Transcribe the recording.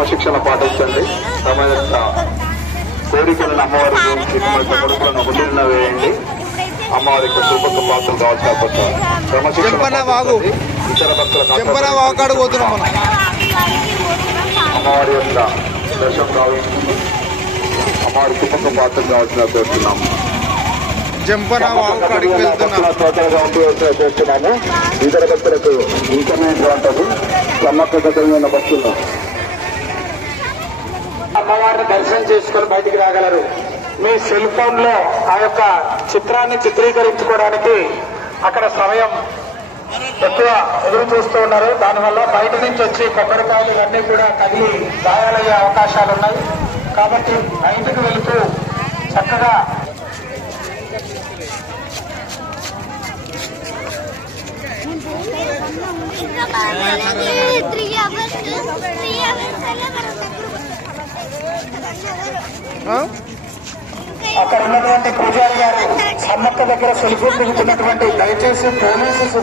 క్రమశిక్షణ పాటించండి. తమ యొక్క కోరికలను అమ్మవారి గురించి తమ యొక్క కొడుకులను ఉదీర్ణ వేయండి. అమ్మవారి యొక్క కృపకు పాత్రలు కావాల్సిన పడతారు. క్రమశిక్షణ ఇతర భక్తుల అమ్మవారి యొక్క దర్శనం కావచ్చు, అమ్మవారి కృపకు పాత్రలు కావాల్సిన చేస్తున్నాము. చేస్తున్నాము. ఇతర భక్తులకు ఇంటర్నెట్ ఉంటుంది. సమర్థమైన భక్తులు అమ్మవారిని దర్శనం చేసుకుని బయటికి రాగలరు. మీ సెల్ ఫోన్ లో ఆ యొక్క చిత్రాన్ని చిత్రీకరించుకోవడానికి అక్కడ సమయం ఎక్కువ ఎదురు చూస్తూ ఉన్నారు. దానివల్ల బయట నుంచి వచ్చి కొబ్బరికాయలు ఇవన్నీ కూడా కదిలి గాయాలయ్యే అవకాశాలు ఉన్నాయి. కాబట్టి బయటకు వెళుతూ చక్కగా అక్కడ ఉన్నటువంటి పూజారి గారు సమ్మక్క దగ్గర సెల్ఫీ దిగుతున్నటువంటి దయచేసి పోలీసు